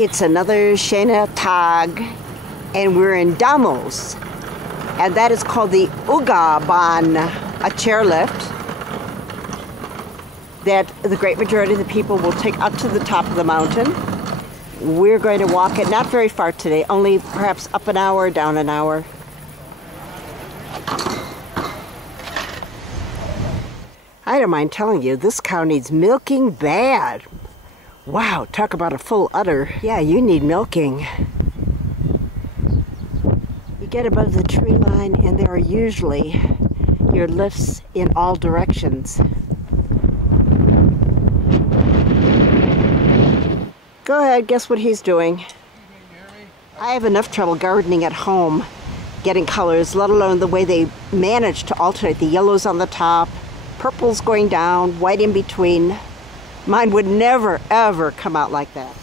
It's another Scenic Tag, and we're in Damuls, and that is called the Uga Bahn, a chairlift that the great majority of the people will take up to the top of the mountain. We're going to walk it, not very far today, only perhaps up an hour, down an hour. I don't mind telling you, this cow needs milking bad. Wow, talk about a full udder. Yeah, you need milking. You get above the tree line and there are usually your lifts in all directions. Go ahead, guess what he's doing. I have enough trouble gardening at home, getting colors, let alone the way they manage to alternate. The yellows on the top, purple's going down, white in between. Mine would never, ever come out like that.